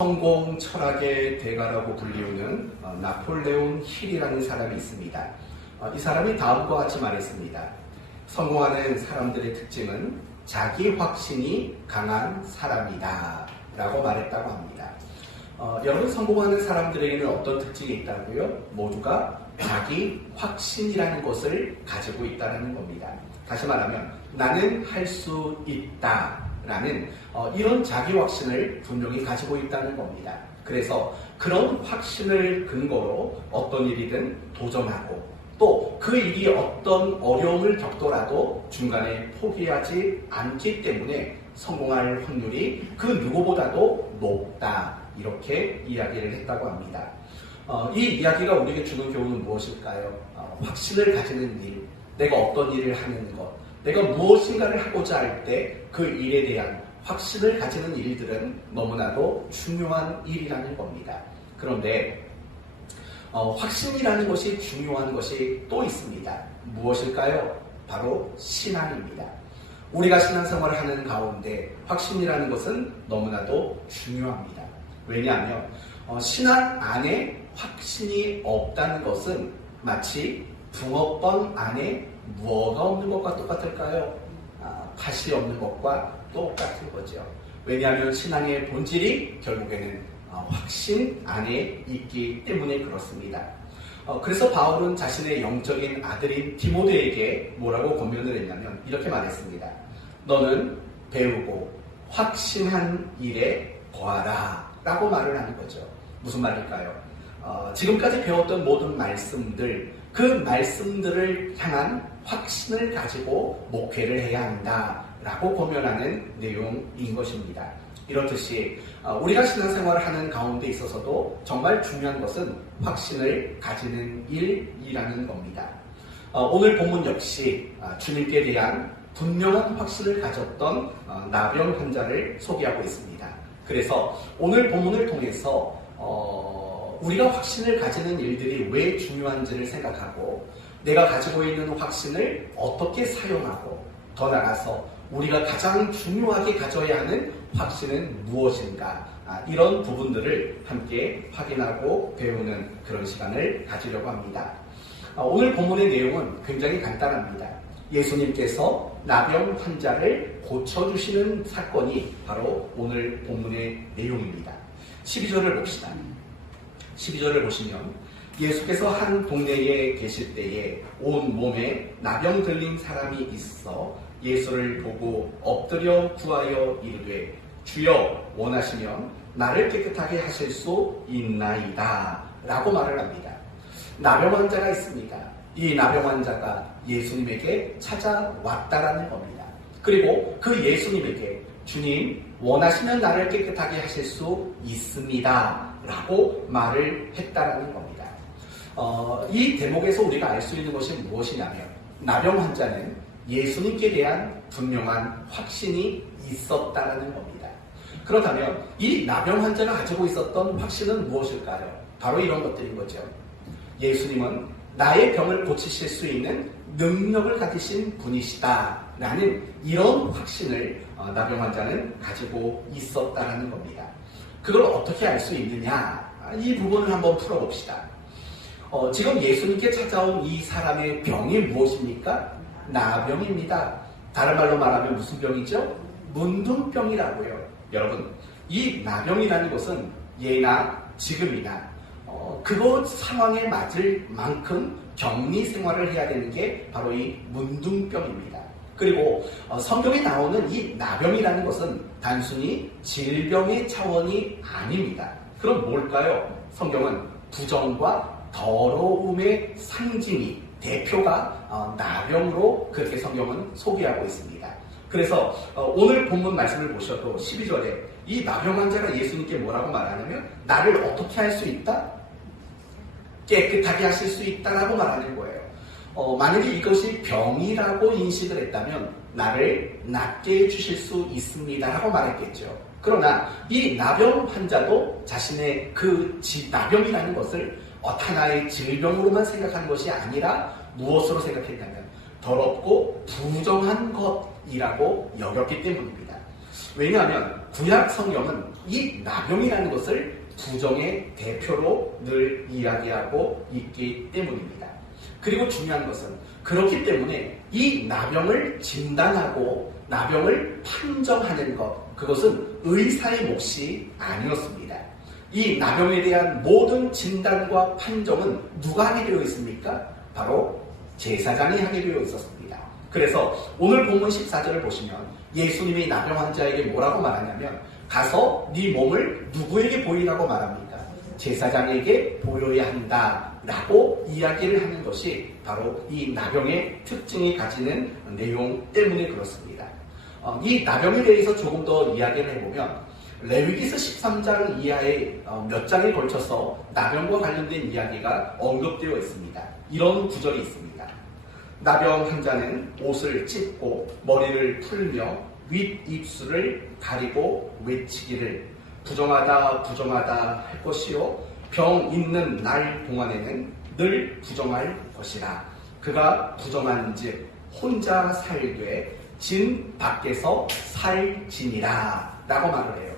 성공 철학의 대가라고 불리우는 나폴레온 힐이라는 사람이 있습니다. 이 사람이 다음과 같이 말했습니다. 성공하는 사람들의 특징은 자기 확신이 강한 사람이다 라고 말했다고 합니다. 여러분, 성공하는 사람들에게는 어떤 특징이 있다고요? 모두가 자기 확신이라는 것을 가지고 있다는 겁니다. 다시 말하면 나는 할 수 있다 라는 이런 자기 확신을 분명히 가지고 있다는 겁니다. 그래서 그런 확신을 근거로 어떤 일이든 도전하고 또 그 일이 어떤 어려움을 겪더라도 중간에 포기하지 않기 때문에 성공할 확률이 그 누구보다도 높다, 이렇게 이야기를 했다고 합니다. 이 이야기가 우리에게 주는 교훈은 무엇일까요? 확신을 가지는 일, 내가 어떤 일을 하는 것, 내가 무엇인가를 하고자 할 때 그 일에 대한 확신을 가지는 일들은 너무나도 중요한 일이라는 겁니다. 그런데 확신이라는 것이 중요한 것이 또 있습니다. 무엇일까요? 바로 신앙입니다. 우리가 신앙생활을 하는 가운데 확신이라는 것은 너무나도 중요합니다. 왜냐하면 신앙 안에 확신이 없다는 것은 마치 붕어빵 안에 무엇가 없는 것과 똑같을까요? 팥이 없는 것과 똑같은 거죠. 왜냐하면 신앙의 본질이 결국에는 확신 안에 있기 때문에 그렇습니다. 그래서 바울은 자신의 영적인 아들인 디모데에게 뭐라고 권면을 했냐면 이렇게 말했습니다. 너는 배우고 확신한 일에 거하라 라고 말을 하는 거죠. 무슨 말일까요? 지금까지 배웠던 모든 말씀들, 그 말씀들을 향한 확신을 가지고 목회를 해야 한다 라고 권면하는 내용인 것입니다. 이렇듯이 우리가 신앙생활을 하는 가운데 있어서도 정말 중요한 것은 확신을 가지는 일이라는 겁니다. 오늘 본문 역시 주님께 대한 분명한 확신을 가졌던 나병 환자를 소개하고 있습니다. 그래서 오늘 본문을 통해서 우리가 확신을 가지는 일들이 왜 중요한지를 생각하고 내가 가지고 있는 확신을 어떻게 사용하고 더 나아가서 우리가 가장 중요하게 가져야 하는 확신은 무엇인가, 이런 부분들을 함께 확인하고 배우는 그런 시간을 가지려고 합니다. 오늘 본문의 내용은 굉장히 간단합니다. 예수님께서 나병 환자를 고쳐주시는 사건이 바로 오늘 본문의 내용입니다. 12절을 봅시다. 12절을 보시면 예수께서 한 동네에 계실 때에 온 몸에 나병 들린 사람이 있어 예수를 보고 엎드려 구하여 이르되 주여 원하시면 나를 깨끗하게 하실 수 있나이다 라고 말을 합니다. 나병 환자가 있습니다. 이 나병 환자가 예수님에게 찾아왔다라는 겁니다. 그리고 그 예수님에게 주님 원하시면 나를 깨끗하게 하실 수 있습니다 라고 말을 했다라는 겁니다. 이 대목에서 우리가 알 수 있는 것이 무엇이냐면 나병 환자는 예수님께 대한 분명한 확신이 있었다라는 겁니다. 그렇다면 이 나병 환자가 가지고 있었던 확신은 무엇일까요? 바로 이런 것들인 거죠. 예수님은 나의 병을 고치실 수 있는 능력을 가지신 분이시다 라는 이런 확신을 나병 환자는 가지고 있었다라는 겁니다. 그걸 어떻게 알 수 있느냐, 이 부분을 한번 풀어봅시다. 지금 예수님께 찾아온 이 사람의 병이 무엇입니까? 나병입니다. 다른 말로 말하면 무슨 병이죠? 문둥병이라고요. 여러분, 이 나병이라는 것은 예나 지금이나 그것 상황에 맞을 만큼 격리 생활을 해야 되는 게 바로 이 문둥병입니다. 그리고 성경에 나오는 이 나병이라는 것은 단순히 질병의 차원이 아닙니다. 그럼 뭘까요? 성경은 부정과 더러움의 상징이, 대표가 나병으로 그렇게 성경은 소개하고 있습니다. 그래서 오늘 본문 말씀을 보셔도 12절에 이 나병 환자가 예수님께 뭐라고 말하냐면 나를 어떻게 할 수 있다? 깨끗하게 하실 수 있다라고 말하는 거예요. 만약에 이것이 병이라고 인식을 했다면 나를 낫게 해주실 수 있습니다라고 말했겠죠. 그러나 이 나병 환자도 자신의 그 나병이라는 것을 하나의 질병으로만 생각하는 것이 아니라 무엇으로 생각했냐면 더럽고 부정한 것이라고 여겼기 때문입니다. 왜냐하면 구약 성경은 이 나병이라는 것을 부정의 대표로 늘 이야기하고 있기 때문입니다. 그리고 중요한 것은 그렇기 때문에 이 나병을 진단하고 나병을 판정하는 것, 그것은 의사의 몫이 아니었습니다. 이 나병에 대한 모든 진단과 판정은 누가 하게 되어 있습니까? 바로 제사장이 하게 되어 있었습니다. 그래서 오늘 본문 14절을 보시면 예수님이 나병 환자에게 뭐라고 말하냐면 가서 네 몸을 누구에게 보이라고 말합니까? 제사장에게 보여야 한다라고 이야기를 하는 것이 바로 이 나병의 특징이 가지는 내용 때문에 그렇습니다. 이 나병에 대해서 조금 더 이야기를 해보면 레위기서 13장 이하의 몇 장에 걸쳐서 나병과 관련된 이야기가 언급되어 있습니다. 이런 구절이 있습니다. 나병 환자는 옷을 찢고 머리를 풀며 윗입술을 가리고 외치기를 부정하다 부정하다 할 것이요 병 있는 날 동안에는 늘 부정할 것이라. 그가 부정한즉 혼자 살되 진 밖에서 살지니라 라고 말을 해요.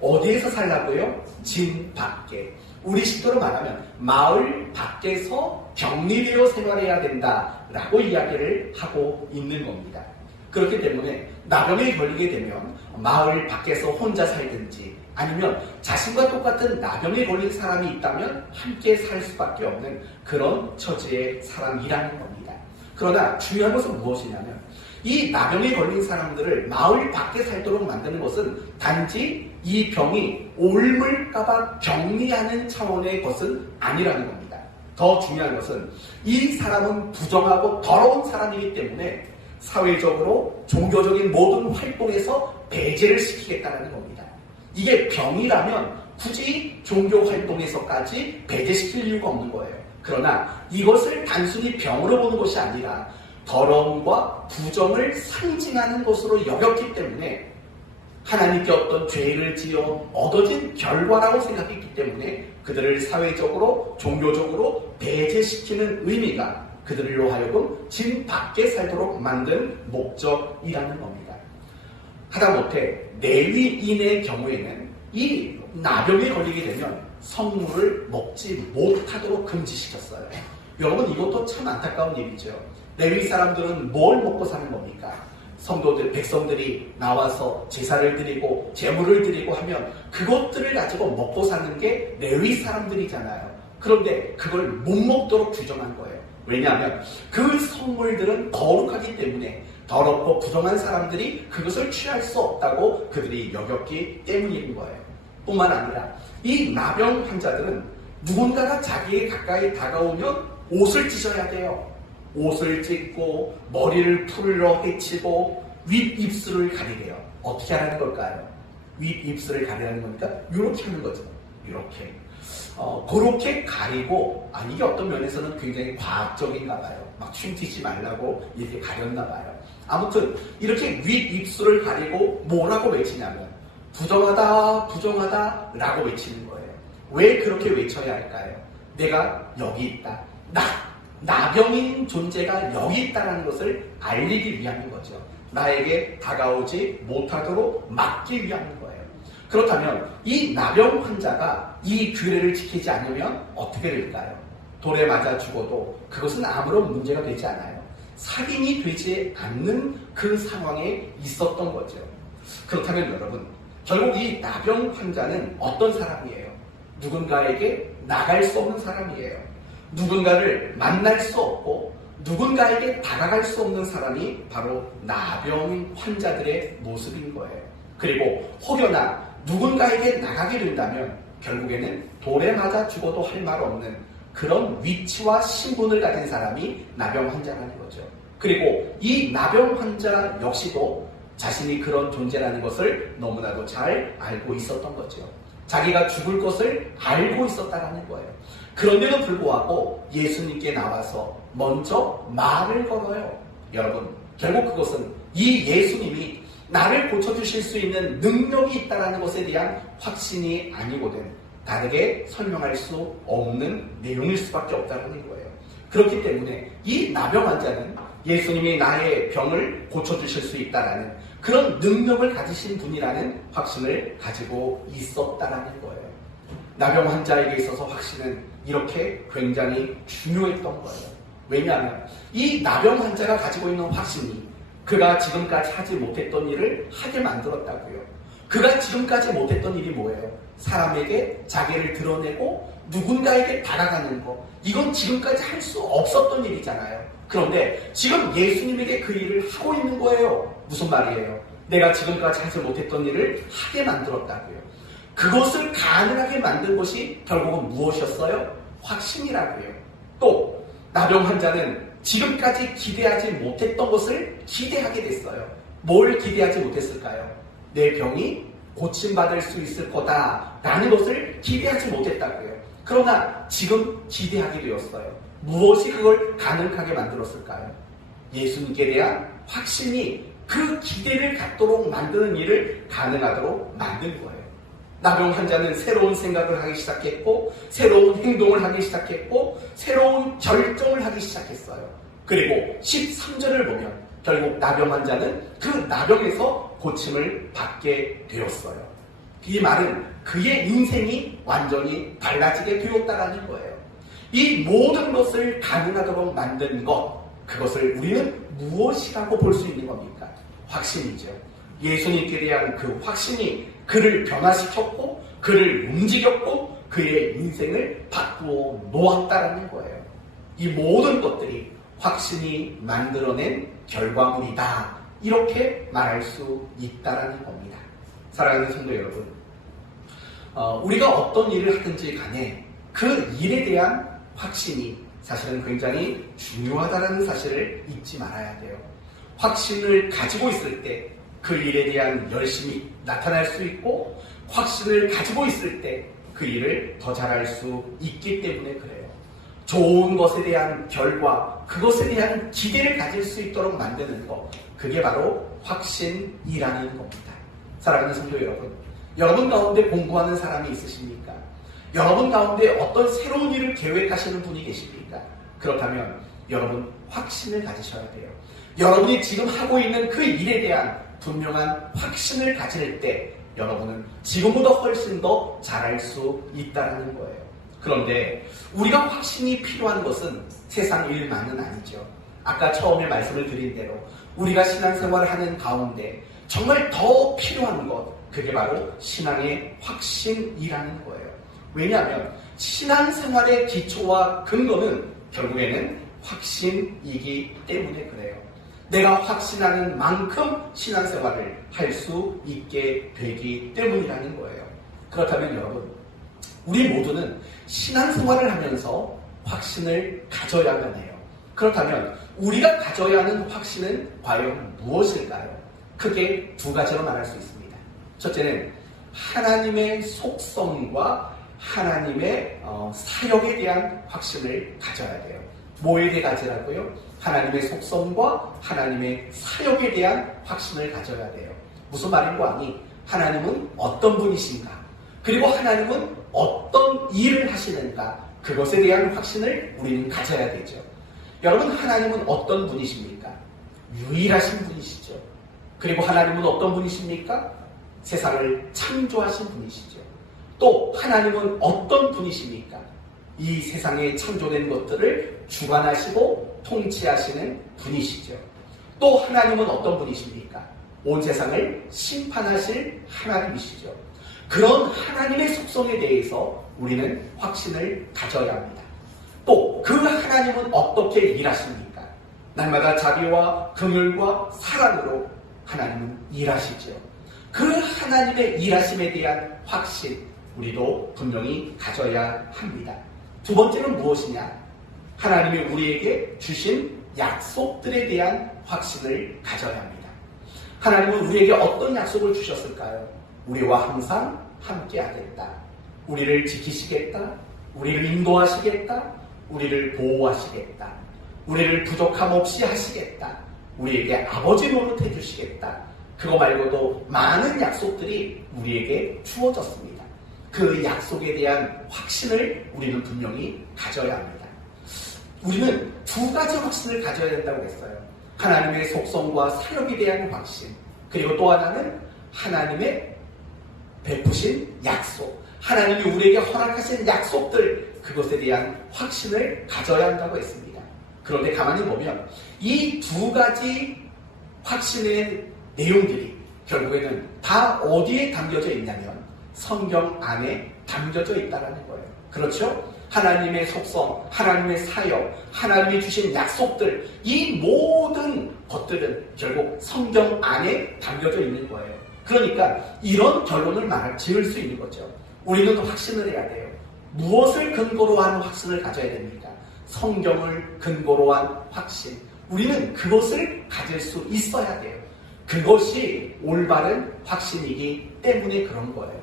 어디에서 살라고요? 진 밖에. 우리 식도로 말하면 마을 밖에서 격리되어 생활해야 된다라고 이야기를 하고 있는 겁니다. 그렇기 때문에 나병에 걸리게 되면 마을 밖에서 혼자 살든지 아니면 자신과 똑같은 나병에 걸린 사람이 있다면 함께 살 수밖에 없는 그런 처지의 사람이라는 겁니다. 그러나 중요한 것은 무엇이냐면 이 나병에 걸린 사람들을 마을 밖에 살도록 만드는 것은 단지 이 병이 옮을까봐 격리하는 차원의 것은 아니라는 겁니다. 더 중요한 것은 이 사람은 부정하고 더러운 사람이기 때문에 사회적으로 종교적인 모든 활동에서 배제를 시키겠다는 겁니다. 이게 병이라면 굳이 종교 활동에서까지 배제시킬 이유가 없는 거예요. 그러나 이것을 단순히 병으로 보는 것이 아니라 더러움과 부정을 상징하는 것으로 여겼기 때문에 하나님께 어떤 죄를 지어 얻어진 결과라고 생각했기 때문에 그들을 사회적으로 종교적으로 배제시키는 의미가 그들로 하여금 진 밖에 살도록 만든 목적이라는 겁니다. 하다못해 레위인의 경우에는 이 나병에 걸리게 되면 성물을 먹지 못하도록 금지시켰어요. 여러분 이것도 참 안타까운 일이죠. 레위 사람들은 뭘 먹고 사는 겁니까? 성도들, 백성들이 나와서 제사를 드리고 제물을 드리고 하면 그것들을 가지고 먹고 사는 게 레위 사람들이잖아요. 그런데 그걸 못 먹도록 규정한 거예요. 왜냐하면 그 성물들은 거룩하기 때문에 더럽고 부정한 사람들이 그것을 취할 수 없다고 그들이 여겼기 때문인 거예요. 뿐만 아니라 이 나병 환자들은 누군가가 자기에 가까이 다가오면 옷을 찢어야 돼요. 옷을 찢고 머리를 풀러 헤치고 윗입술을 가리래요. 어떻게 하는 걸까요? 윗입술을 가리라는 거니까 이렇게 하는 거죠. 이렇게. 그렇게 가리고 이게 어떤 면에서는 굉장히 과학적인가 봐요. 막 춤튀지 말라고 이렇게 가렸나 봐요. 아무튼 이렇게 윗입술을 가리고 뭐라고 외치냐면 부정하다 부정하다 라고 외치는 거예요. 왜 그렇게 외쳐야 할까요? 내가 여기 있다. 나병인 존재가 여기 있다는 것을 알리기 위함인 거죠. 나에게 다가오지 못하도록 막기 위함인 거예요. 그렇다면 이 나병 환자가 이 규례를 지키지 않으면 어떻게 될까요? 돌에 맞아 죽어도 그것은 아무런 문제가 되지 않아요. 살인이 되지 않는 그 상황에 있었던 거죠. 그렇다면 여러분, 결국 이 나병 환자는 어떤 사람이에요? 누군가에게 나갈 수 없는 사람이에요. 누군가를 만날 수 없고 누군가에게 다가갈 수 없는 사람이 바로 나병 환자들의 모습인 거예요. 그리고 혹여나 누군가에게 나가게 된다면 결국에는 돌에 맞아 죽어도 할 말 없는 그런 위치와 신분을 가진 사람이 나병 환자라는 거죠. 그리고 이 나병 환자 역시도 자신이 그런 존재라는 것을 너무나도 잘 알고 있었던 거죠. 자기가 죽을 것을 알고 있었다는 거예요. 그런데도 불구하고 예수님께 나와서 먼저 말을 걸어요. 여러분, 결국 그것은 이 예수님이 나를 고쳐주실 수 있는 능력이 있다는 것에 대한 확신이 아니거든 다르게 설명할 수 없는 내용일 수밖에 없다는 거예요. 그렇기 때문에 이 나병 환자는 예수님이 나의 병을 고쳐주실 수 있다는 그런 능력을 가지신 분이라는 확신을 가지고 있었다라는 거예요. 나병 환자에게 있어서 확신은 이렇게 굉장히 중요했던 거예요. 왜냐하면 이 나병 환자가 가지고 있는 확신이 그가 지금까지 하지 못했던 일을 하게 만들었다고요. 그가 지금까지 못했던 일이 뭐예요? 사람에게 자기를 드러내고 누군가에게 다가가는 거. 이건 지금까지 할 수 없었던 일이잖아요. 그런데 지금 예수님에게 그 일을 하고 있는 거예요. 무슨 말이에요? 내가 지금까지 하지 못했던 일을 하게 만들었다고요. 그것을 가능하게 만든 것이 결국은 무엇이었어요? 확신이라고요. 또 나병 환자는 지금까지 기대하지 못했던 것을 기대하게 됐어요. 뭘 기대하지 못했을까요? 내 병이 고침받을 수 있을 거다라는 것을 기대하지 못했다고요. 그러나 지금 기대하게 되었어요. 무엇이 그걸 가능하게 만들었을까요? 예수님께 대한 확신이 그 기대를 갖도록 만드는 일을 가능하도록 만든 거예요. 나병 환자는 새로운 생각을 하기 시작했고, 새로운 행동을 하기 시작했고, 새로운 결정을 하기 시작했어요. 그리고 13절을 보면 결국 나병 환자는 그 나병에서 고침을 받게 되었어요. 이 말은 그의 인생이 완전히 달라지게 되었다라는 거예요. 이 모든 것을 가능하도록 만든 것, 그것을 우리는 무엇이라고 볼 수 있는 겁니까? 확신이죠. 예수님께 대한 그 확신이 그를 변화시켰고, 그를 움직였고, 그의 인생을 바꾸어 놓았다라는 거예요. 이 모든 것들이 확신이 만들어낸 결과물이다. 이렇게 말할 수 있다라는 겁니다. 사랑하는 성도 여러분, 우리가 어떤 일을 하든지 간에 그 일에 대한 확신이 사실은 굉장히 중요하다는 사실을 잊지 말아야 돼요. 확신을 가지고 있을 때 그 일에 대한 열심이 나타날 수 있고, 확신을 가지고 있을 때 그 일을 더 잘할 수 있기 때문에 그래요. 좋은 것에 대한 결과, 그것에 대한 기대를 가질 수 있도록 만드는 것, 그게 바로 확신이라는 겁니다. 사랑하는 성도 여러분, 여러분 가운데 공부하는 사람이 있으십니까? 여러분 가운데 어떤 새로운 일을 계획하시는 분이 계십니까? 그렇다면 여러분 확신을 가지셔야 돼요. 여러분이 지금 하고 있는 그 일에 대한 분명한 확신을 가질 때 여러분은 지금보다 훨씬 더 잘할 수 있다는 거예요. 그런데 우리가 확신이 필요한 것은 세상 일만은 아니죠. 아까 처음에 말씀을 드린 대로 우리가 신앙생활을 하는 가운데 정말 더 필요한 것, 그게 바로 신앙의 확신이라는 거예요. 왜냐하면 신앙생활의 기초와 근거는 결국에는 확신이기 때문에 그래요. 내가 확신하는 만큼 신앙생활을 할 수 있게 되기 때문이라는 거예요. 그렇다면 여러분, 우리 모두는 신앙생활을 하면서 확신을 가져야만 해요. 그렇다면 우리가 가져야 하는 확신은 과연 무엇일까요? 크게 두 가지로 말할 수 있습니다. 첫째는 하나님의 속성과 하나님의 사역에 대한 확신을 가져야 돼요. 뭐에 대해 가지라고요? 하나님의 속성과 하나님의 사역에 대한 확신을 가져야 돼요. 무슨 말인고 하니 하나님은 어떤 분이신가, 그리고 하나님은 어떤 일을 하시는가, 그것에 대한 확신을 우리는 가져야 되죠. 여러분, 하나님은 어떤 분이십니까? 유일하신 분이시죠. 그리고 하나님은 어떤 분이십니까? 세상을 창조하신 분이시죠. 또 하나님은 어떤 분이십니까? 이 세상에 창조된 것들을 주관하시고 통치하시는 분이시죠. 또 하나님은 어떤 분이십니까? 온 세상을 심판하실 하나님이시죠. 그런 하나님의 속성에 대해서 우리는 확신을 가져야 합니다. 또 그 하나님은 어떻게 일하십니까? 날마다 자비와 긍휼과 사랑으로 하나님은 일하시죠. 그 하나님의 일하심에 대한 확신, 우리도 분명히 가져야 합니다. 두 번째는 무엇이냐? 하나님이 우리에게 주신 약속들에 대한 확신을 가져야 합니다. 하나님은 우리에게 어떤 약속을 주셨을까요? 우리와 항상 함께 하겠다. 우리를 지키시겠다. 우리를 인도하시겠다. 우리를 보호하시겠다. 우리를 부족함 없이 하시겠다. 우리에게 아버지 노릇해 주시겠다. 그거 말고도 많은 약속들이 우리에게 주어졌습니다. 그 약속에 대한 확신을 우리는 분명히 가져야 합니다. 우리는 두 가지 확신을 가져야 된다고 했어요. 하나님의 속성과 사역에 대한 확신, 그리고 또 하나는 하나님의 베푸신 약속, 하나님이 우리에게 허락하신 약속들, 그것에 대한 확신을 가져야 한다고 했습니다. 그런데 가만히 보면 이 두 가지 확신의 내용들이 결국에는 다 어디에 담겨져 있냐면 성경 안에 담겨져 있다는 거예요. 그렇죠? 하나님의 속성, 하나님의 사역, 하나님이 주신 약속들, 이 모든 것들은 결국 성경 안에 담겨져 있는 거예요. 그러니까 이런 결론을 지을 수 있는 거죠. 우리는 확신을 해야 돼요. 무엇을 근거로 한 확신을 가져야 됩니까? 성경을 근거로 한 확신. 우리는 그것을 가질 수 있어야 돼요. 그것이 올바른 확신이기 때문에 그런 거예요.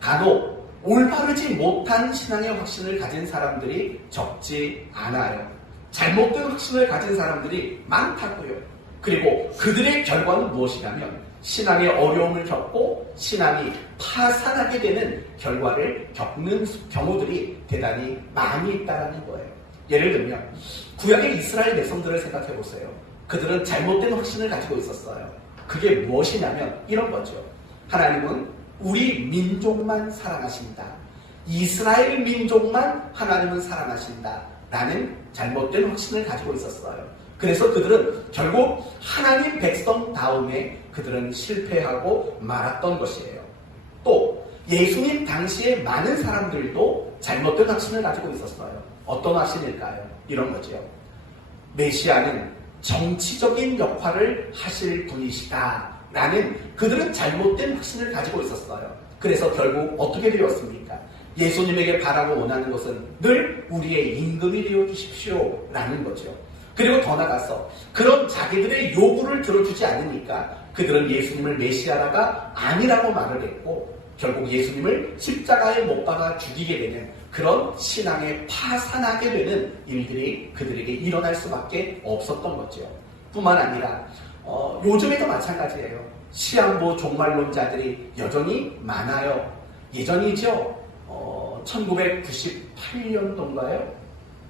간혹 올바르지 못한 신앙의 확신을 가진 사람들이 적지 않아요. 잘못된 확신을 가진 사람들이 많다고요. 그리고 그들의 결과는 무엇이냐면 신앙의 어려움을 겪고 신앙이 파산하게 되는 결과를 겪는 경우들이 대단히 많이 있다는 거예요. 예를 들면 구약의 이스라엘 백성들을 생각해 보세요. 그들은 잘못된 확신을 가지고 있었어요. 그게 무엇이냐면 이런 거죠. 하나님은 우리 민족만 사랑하신다. 이스라엘 민족만 하나님은 사랑하신다. 라는 잘못된 확신을 가지고 있었어요. 그래서 그들은 결국 하나님 백성 다음에 그들은 실패하고 말았던 것이에요. 또 예수님 당시에 많은 사람들도 잘못된 확신을 가지고 있었어요. 어떤 확신일까요? 이런 거죠. 메시아는 정치적인 역할을 하실 분이시다. 라는 그들은 잘못된 확신을 가지고 있었어요. 그래서 결국 어떻게 되었습니까? 예수님에게 바라고 원하는 것은 늘 우리의 임금이 되어 주십시오. 라는 거죠. 그리고 더 나가서 그런 자기들의 요구를 들어주지 않으니까 그들은 예수님을 메시아가 아니라고 말을 했고 결국 예수님을 십자가에 못 박아 죽이게 되는 그런 신앙에 파산하게 되는 일들이 그들에게 일어날 수밖에 없었던 거죠. 뿐만 아니라 요즘에도 마찬가지예요. 시한부 종말론자들이 여전히 많아요. 예전이죠. 1998년도인가요?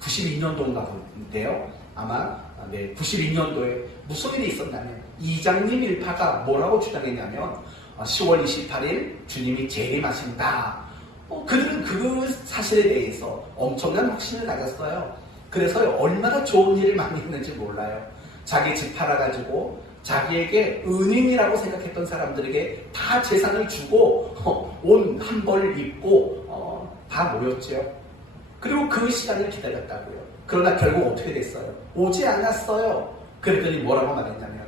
92년도인가 본데요. 아마 92년도에 무슨 일이 있었냐면 이장님 일파가 뭐라고 주장했냐면 10월 28일 주님이 재림하신다. 그들은 그 사실에 대해서 엄청난 확신을 가졌어요. 그래서 얼마나 좋은 일을 많이 했는지 몰라요. 자기 집 팔아가지고 자기에게 은인이라고 생각했던 사람들에게 다 재산을 주고 옷 한 벌 입고 다 모였죠. 그리고 그 시간을 기다렸다고요. 그러나 결국 어떻게 됐어요? 오지 않았어요. 그랬더니 뭐라고 말했냐면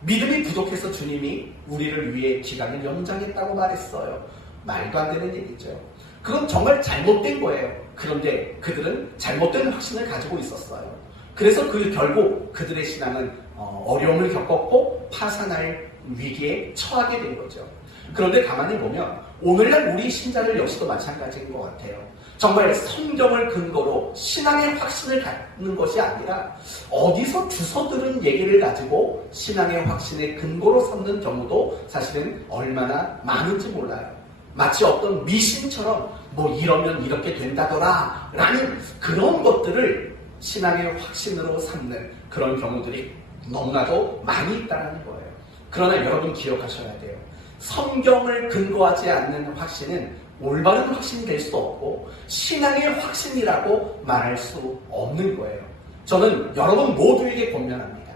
믿음이 부족해서 주님이 우리를 위해 기간을 연장했다고 말했어요. 말도 안 되는 얘기죠. 그건 정말 잘못된 거예요. 그런데 그들은 잘못된 확신을 가지고 있었어요. 그래서 결국 그들의 신앙은 어려움을 겪었고 파산할 위기에 처하게 된 거죠. 그런데 가만히 보면 오늘날 우리 신자들 역시도 마찬가지인 것 같아요. 정말 성경을 근거로 신앙의 확신을 갖는 것이 아니라 어디서 주워 들은 얘기를 가지고 신앙의 확신의 근거로 삼는 경우도 사실은 얼마나 많은지 몰라요. 마치 어떤 미신처럼 뭐 이러면 이렇게 된다더라 라는 그런 것들을 신앙의 확신으로 삼는 그런 경우들이 너무나도 많이 있다는 거예요. 그러나 여러분 기억하셔야 돼요. 성경을 근거하지 않는 확신은 올바른 확신이 될 수도 없고 신앙의 확신이라고 말할 수 없는 거예요. 저는 여러분 모두에게 권면합니다.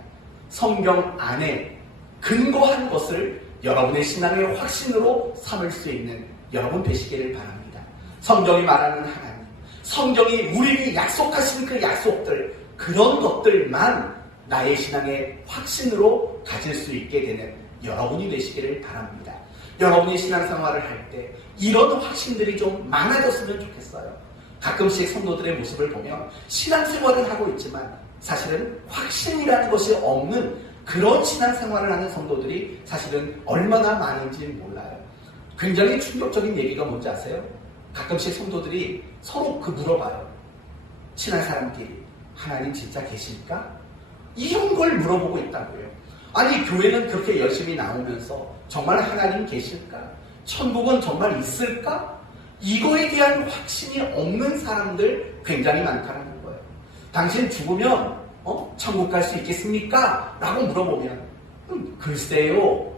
성경 안에 근거한 것을 여러분의 신앙의 확신으로 삼을 수 있는 여러분 되시기를 바랍니다. 성경이 말하는 하나님, 성경이 우리에게 약속하신 그 약속들, 그런 것들만 나의 신앙의 확신으로 가질 수 있게 되는 여러분이 되시기를 바랍니다. 여러분이 신앙생활을 할 때 이런 확신들이 좀 많아졌으면 좋겠어요. 가끔씩 성도들의 모습을 보면 신앙생활을 하고 있지만 사실은 확신이라는 것이 없는 그런 신앙생활을 하는 성도들이 사실은 얼마나 많은지 몰라요. 굉장히 충격적인 얘기가 뭔지 아세요? 가끔씩 성도들이 서로 물어봐요. 친한 사람끼리 하나님 진짜 계실까? 이런 걸 물어보고 있다고요. 아니 교회는 그렇게 열심히 나오면서 정말 하나님 계실까? 천국은 정말 있을까? 이거에 대한 확신이 없는 사람들 굉장히 많다는 거예요. 당신 죽으면 천국 갈 수 있겠습니까? 라고 물어보면 글쎄요.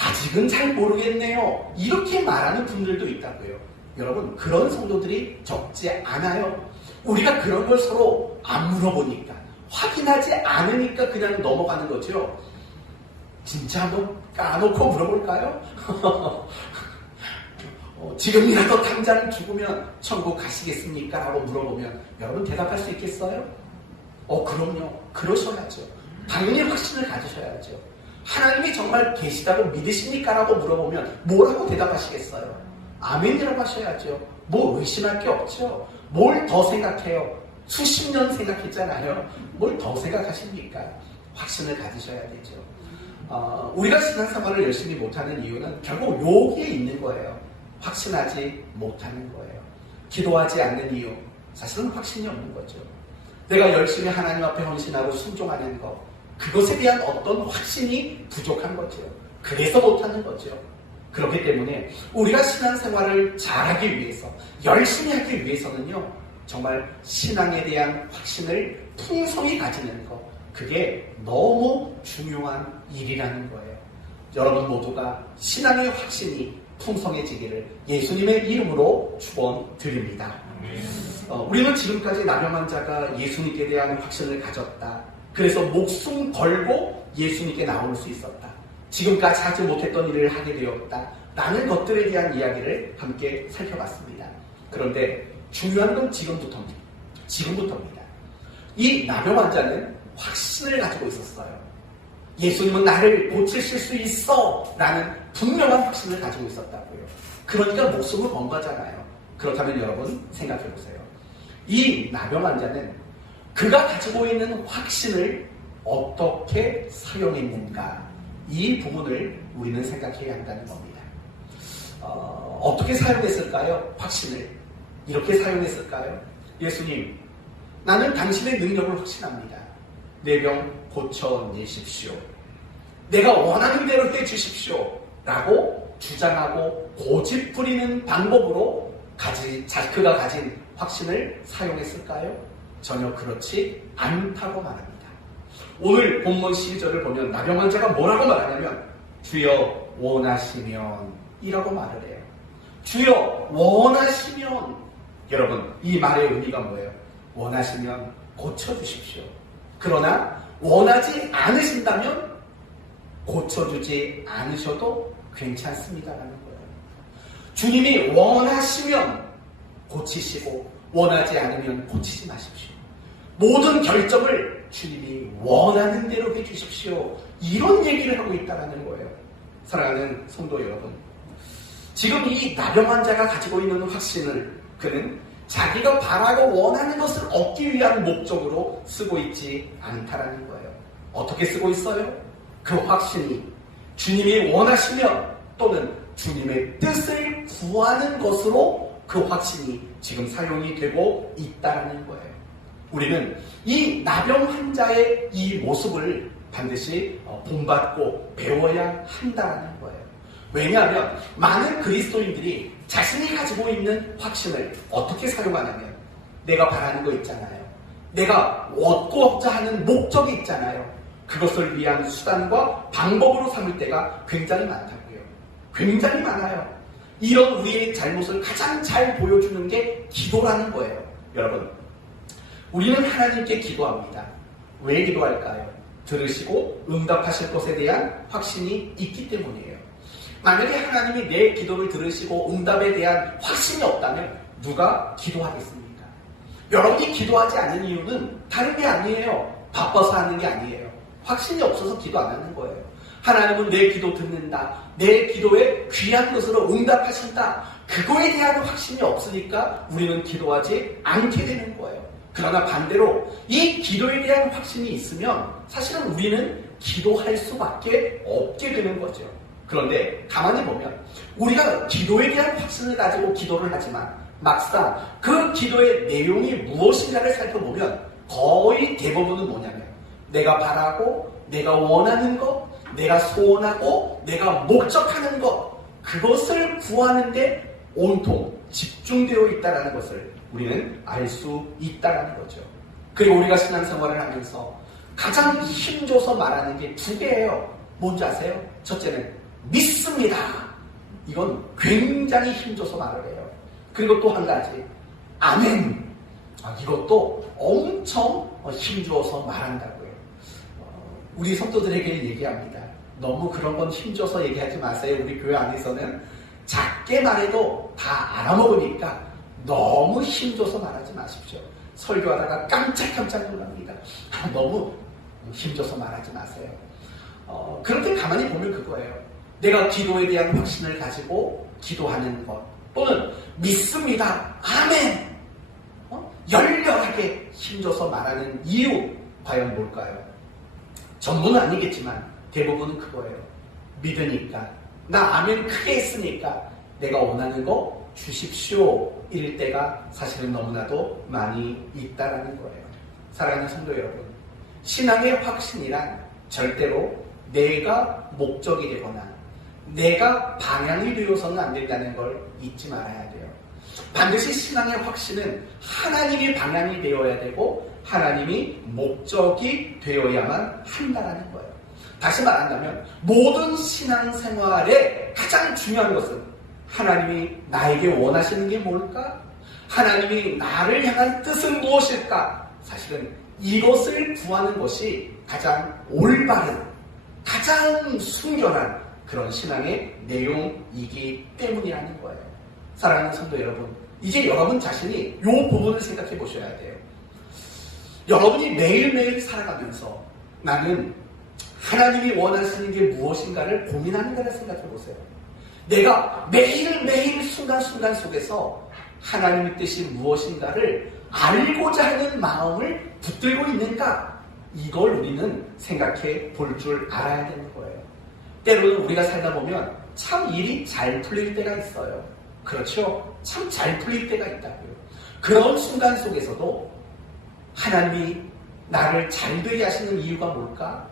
아직은 잘 모르겠네요. 이렇게 말하는 분들도 있다고요. 여러분, 그런 성도들이 적지 않아요. 우리가 그런 걸 서로 안 물어보니까, 확인하지 않으니까 그냥 넘어가는 거죠. 진짜 한번 까놓고 물어볼까요? 지금이라도 당장 죽으면 천국 가시겠습니까? 라고 물어보면 여러분 대답할 수 있겠어요? 그럼요. 그러셔야죠. 당연히 확신을 가지셔야죠. 하나님이 정말 계시다고 믿으십니까? 라고 물어보면 뭐라고 대답하시겠어요? 아멘이라고 하셔야죠. 뭐 의심할 게 없죠. 뭘 더 생각해요? 수십 년 생각했잖아요. 뭘 더 생각하십니까? 확신을 가지셔야 되죠. 우리가 신앙생활을 열심히 못하는 이유는 결국 여기에 있는 거예요. 확신하지 못하는 거예요. 기도하지 않는 이유, 사실은 확신이 없는 거죠. 내가 열심히 하나님 앞에 헌신하고 순종하는 것, 그것에 대한 어떤 확신이 부족한 거죠. 그래서 못하는 거죠. 그렇기 때문에 우리가 신앙생활을 잘하기 위해서, 열심히 하기 위해서는요, 정말 신앙에 대한 확신을 풍성히 가지는 것, 그게 너무 중요한 일이라는 거예요. 여러분 모두가 신앙의 확신이 풍성해지기를 예수님의 이름으로 축원드립니다. 우리는 지금까지 남영한 자가 예수님께 대한 확신을 가졌다. 그래서 목숨 걸고 예수님께 나올 수 있었다. 지금까지 하지 못했던 일을 하게 되었다. 라는 것들에 대한 이야기를 함께 살펴봤습니다. 그런데 중요한 건 지금부터입니다. 이 남영 환자는 확신을 가지고 있었어요. 예수님은 나를 고치실 수 있어! 라는 분명한 확신을 가지고 있었다고요. 그러니까 목숨을 건 거잖아요. 그렇다면 여러분 생각해 보세요. 이 남영 환자는 그가 가지고 있는 확신을 어떻게 사용했는가, 이 부분을 우리는 생각해야 한다는 겁니다. 어떻게 사용했을까요? 확신을 이렇게 사용했을까요? 예수님, 나는 당신의 능력을 확신합니다. 내 병 고쳐내십시오. 내가 원하는 대로 해주십시오. 라고 주장하고 고집 부리는 방법으로 그가 가진 확신을 사용했을까요? 전혀 그렇지 않다고 말합니다. 오늘 본문 12절을 보면 남영 환자가 뭐라고 말하냐면 주여 원하시면 이라고 말을 해요. 주여 원하시면, 여러분 이 말의 의미가 뭐예요? 원하시면 고쳐주십시오. 그러나 원하지 않으신다면 고쳐주지 않으셔도 괜찮습니다라는 거예요. 주님이 원하시면 고치시고 원하지 않으면 고치지 마십시오. 모든 결정을 주님이 원하는 대로 해주십시오. 이런 얘기를 하고 있다는 거예요. 사랑하는 성도 여러분, 지금 이 남영 환자가 가지고 있는 확신을 그는 자기가 바라고 원하는 것을 얻기 위한 목적으로 쓰고 있지 않다라는 거예요. 어떻게 쓰고 있어요? 그 확신이 주님이 원하시면 또는 주님의 뜻을 구하는 것으로 그 확신이 지금 사용이 되고 있다라는 거예요. 우리는 이 남영 환자의 이 모습을 반드시 본받고 배워야 한다는 거예요. 왜냐하면 많은 그리스도인들이 자신이 가지고 있는 확신을 어떻게 사용하냐면 내가 바라는 거 있잖아요. 내가 얻고자 하는 목적이 있잖아요. 그것을 위한 수단과 방법으로 삼을 때가 굉장히 많다고요. 굉장히 많아요. 이런 우리의 잘못을 가장 잘 보여주는 게 기도라는 거예요. 여러분, 우리는 하나님께 기도합니다. 왜 기도할까요? 들으시고 응답하실 것에 대한 확신이 있기 때문이에요. 만약에 하나님이 내 기도를 들으시고 응답에 대한 확신이 없다면 누가 기도하겠습니까? 여러분이 기도하지 않는 이유는 다른 게 아니에요. 바빠서 하는 게 아니에요. 확신이 없어서 기도 안 하는 거예요. 하나님은 내 기도 듣는다. 내 기도에 귀한 것으로 응답하신다. 그거에 대한 확신이 없으니까 우리는 기도하지 않게 되는 거예요. 그러나 반대로 이 기도에 대한 확신이 있으면 사실은 우리는 기도할 수밖에 없게 되는 거죠. 그런데 가만히 보면 우리가 기도에 대한 확신을 가지고 기도를 하지만 막상 그 기도의 내용이 무엇인가를 살펴보면 거의 대부분은 뭐냐면 내가 바라고 내가 원하는 것, 내가 소원하고 내가 목적하는 것, 그것을 구하는데 온통 집중되어 있다는 것을 우리는 알 수 있다는 거죠. 그리고 우리가 신앙생활을 하면서 가장 힘줘서 말하는 게 두 개예요. 뭔지 아세요? 첫째는 믿습니다. 이건 굉장히 힘줘서 말을 해요. 그리고 또 한 가지, 아멘. 이것도 엄청 힘주어서 말한다고요. 우리 성도들에게 얘기합니다. 너무 그런 건 힘줘서 얘기하지 마세요. 우리 교회 안에서는 작게 말해도 다 알아먹으니까 너무 힘줘서 말하지 마십시오. 설교하다가 깜짝깜짝 놀랍니다. 너무 힘줘서 말하지 마세요. 그런데 가만히 보면 그거예요. 내가 기도에 대한 확신을 가지고 기도하는 것, 또는 믿습니다. 아멘. 열렬하게 힘줘서 말하는 이유, 과연 뭘까요? 전부는 아니겠지만 대부분은 그거예요. 믿으니까, 나 아멘 크게 했으니까 내가 원하는 거 주십시오 이럴 때가 사실은 너무나도 많이 있다라는 거예요. 사랑하는 성도 여러분, 신앙의 확신이란 절대로 내가 목적이 되거나 내가 방향이 되어서는 안 된다는 걸 잊지 말아야 돼요. 반드시 신앙의 확신은 하나님이 방향이 되어야 되고 하나님이 목적이 되어야만 한다는 거예요. 다시 말한다면 모든 신앙생활에 가장 중요한 것은 하나님이 나에게 원하시는 게 뭘까? 하나님이 나를 향한 뜻은 무엇일까? 사실은 이것을 구하는 것이 가장 올바른, 가장 순결한 그런 신앙의 내용이기 때문이라는 거예요. 사랑하는 성도 여러분, 이제 여러분 자신이 이 부분을 생각해 보셔야 돼요. 여러분이 매일매일 살아가면서 나는 하나님이 원하시는 게 무엇인가를 고민하는가를 생각해 보세요. 내가 매일매일 순간순간 속에서 하나님의 뜻이 무엇인가를 알고자 하는 마음을 붙들고 있는가? 이걸 우리는 생각해 볼 줄 알아야 되는 거예요. 때로는 우리가 살다 보면 참 일이 잘 풀릴 때가 있어요. 그렇죠? 참 잘 풀릴 때가 있다고요. 그런 순간 속에서도 하나님이 나를 잘되게 하시는 이유가 뭘까?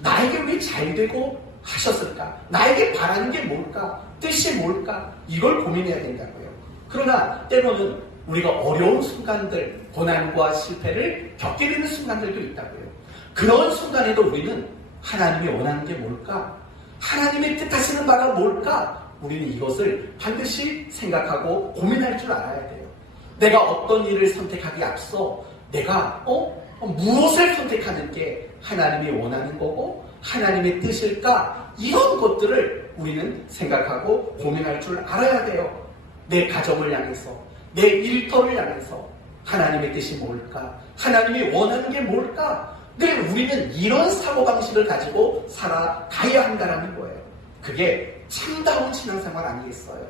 나에게 왜 잘되고 하셨을까? 나에게 바라는 게 뭘까? 뜻이 뭘까? 이걸 고민해야 된다고요. 그러나 때로는 우리가 어려운 순간들, 고난과 실패를 겪게 되는 순간들도 있다고요. 그런 순간에도 우리는 하나님이 원하는 게 뭘까? 하나님의 뜻하시는 바가 뭘까? 우리는 이것을 반드시 생각하고 고민할 줄 알아야 돼요. 내가 어떤 일을 선택하기 앞서 내가 무엇을 선택하는 게 하나님이 원하는 거고 하나님의 뜻일까? 이런 것들을 우리는 생각하고 고민할 줄 알아야 돼요. 내 가정을 향해서, 내 일터를 향해서 하나님의 뜻이 뭘까? 하나님이 원하는 게 뭘까? 늘 우리는 이런 사고방식을 가지고 살아가야 한다는 거예요. 그게 참다운 신앙생활 아니겠어요?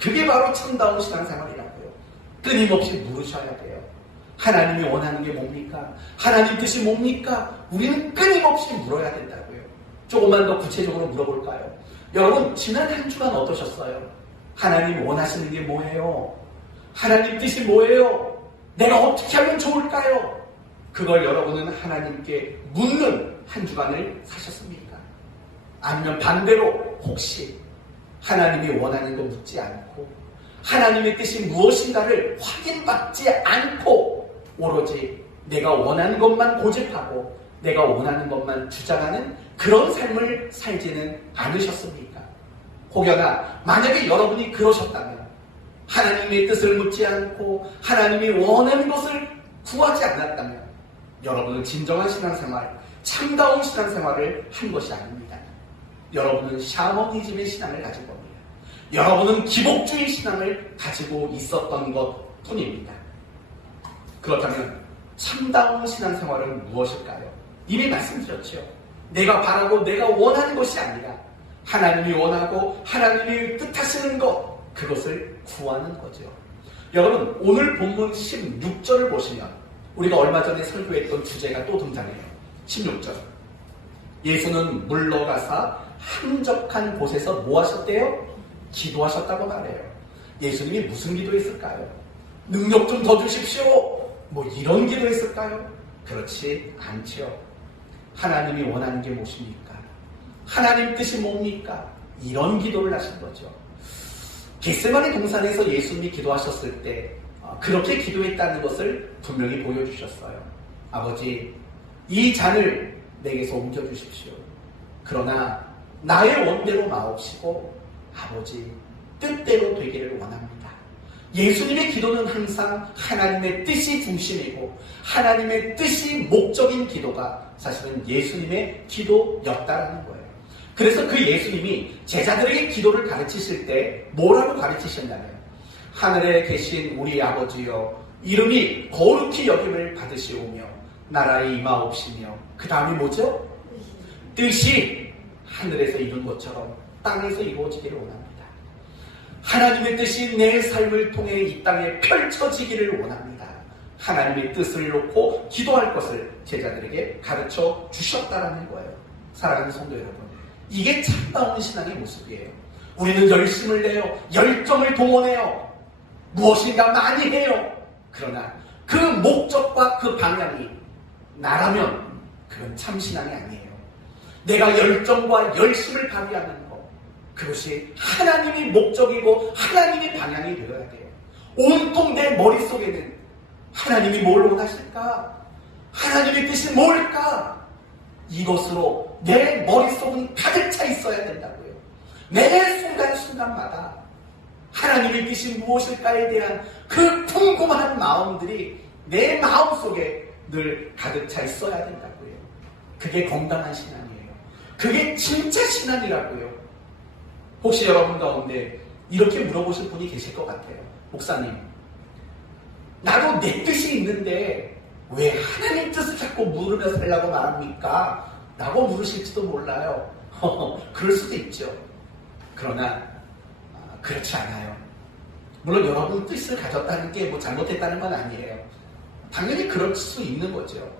그게 바로 참다운 신앙생활이라고요. 끊임없이 물으셔야 돼요. 하나님이 원하는 게 뭡니까? 하나님 뜻이 뭡니까? 우리는 끊임없이 물어야 된다고요. 조금만 더 구체적으로 물어볼까요? 여러분, 지난 한 주간 어떠셨어요? 하나님 원하시는 게 뭐예요? 하나님 뜻이 뭐예요? 내가 어떻게 하면 좋을까요? 그걸 여러분은 하나님께 묻는 한 주간을 사셨습니까? 아니면 반대로 혹시 하나님이 원하는 거 묻지 않고 하나님의 뜻이 무엇인가를 확인받지 않고 오로지 내가 원하는 것만 고집하고 내가 원하는 것만 주장하는 그런 삶을 살지는 않으셨습니까? 혹여나 만약에 여러분이 그러셨다면 하나님의 뜻을 묻지 않고 하나님이 원하는 것을 구하지 않았다면 여러분은 진정한 신앙생활, 참다운 신앙생활을 한 것이 아닙니다. 여러분은 샤머니즘의 신앙을 가진 겁니다. 여러분은 기복주의 신앙을 가지고 있었던 것 뿐입니다. 그렇다면 참다운 신앙생활은 무엇일까요? 이미 말씀드렸죠. 내가 바라고 내가 원하는 것이 아니라 하나님이 원하고 하나님이 뜻하시는 것, 그것을 구하는 거죠. 여러분, 오늘 본문 16절을 보시면 우리가 얼마 전에 설교했던 주제가 또 등장해요. 16절. 예수는 물러가사 한적한 곳에서 뭐 하셨대요? 기도하셨다고 말해요. 예수님이 무슨 기도했을까요? 능력 좀 더 주십시오. 뭐 이런 기도했을까요? 그렇지 않죠. 하나님이 원하는 게 무엇입니까? 하나님 뜻이 뭡니까? 이런 기도를 하신 거죠. 겟세마네 동산에서 예수님이 기도하셨을 때 그렇게 기도했다는 것을 분명히 보여주셨어요. 아버지, 이 잔을 내게서 옮겨주십시오. 그러나 나의 원대로 마옵시고 아버지 뜻대로 되기를 원합니다. 예수님의 기도는 항상 하나님의 뜻이 중심이고 하나님의 뜻이 목적인 기도가 사실은 예수님의 기도였다라는 거예요. 그래서 그 예수님이 제자들에게 기도를 가르치실 때 뭐라고 가르치셨냐면 하늘에 계신 우리 아버지여 이름이 거룩히 여김을 받으시오며 나라에 임하옵시며 그 다음이 뭐죠? 뜻이 하늘에서 이룬 것처럼 땅에서 이루어지기를 원합니다. 하나님의 뜻이 내 삶을 통해 이 땅에 펼쳐지기를 원합니다. 하나님의 뜻을 놓고 기도할 것을 제자들에게 가르쳐 주셨다라는 거예요. 사랑하는 성도 여러분, 이게 참다운 신앙의 모습이에요. 우리는 열심을 내요. 열정을 동원해요. 무엇인가 많이 해요. 그러나 그 목적과 그 방향이 나라면 그건 참 신앙이 아니에요. 내가 열정과 열심을 발휘하는 것, 그것이 하나님이 목적이고 하나님이 방향이 되어야 돼요. 온통 내 머릿속에는 하나님이 뭘 원하실까? 하나님의 뜻이 뭘까? 이것으로 내 머릿속은 가득 차 있어야 된다고요. 매 순간순간마다 하나님의 뜻이 무엇일까에 대한 그 궁금한 마음들이 내 마음속에 늘 가득 차 있어야 된다고요. 그게 건강한 신앙이에요. 그게 진짜 신앙이라고요. 혹시 여러분 가운데 이렇게 물어보실 분이 계실 것 같아요. 목사님, 나도 내 뜻이 있는데 왜 하나님 뜻을 자꾸 물으며 살라고 말합니까? 라고 물으실지도 몰라요. 그럴 수도 있죠. 그러나 그렇지 않아요. 물론 여러분 뜻을 가졌다는 게 뭐 잘못했다는 건 아니에요. 당연히 그럴 수 있는 거죠.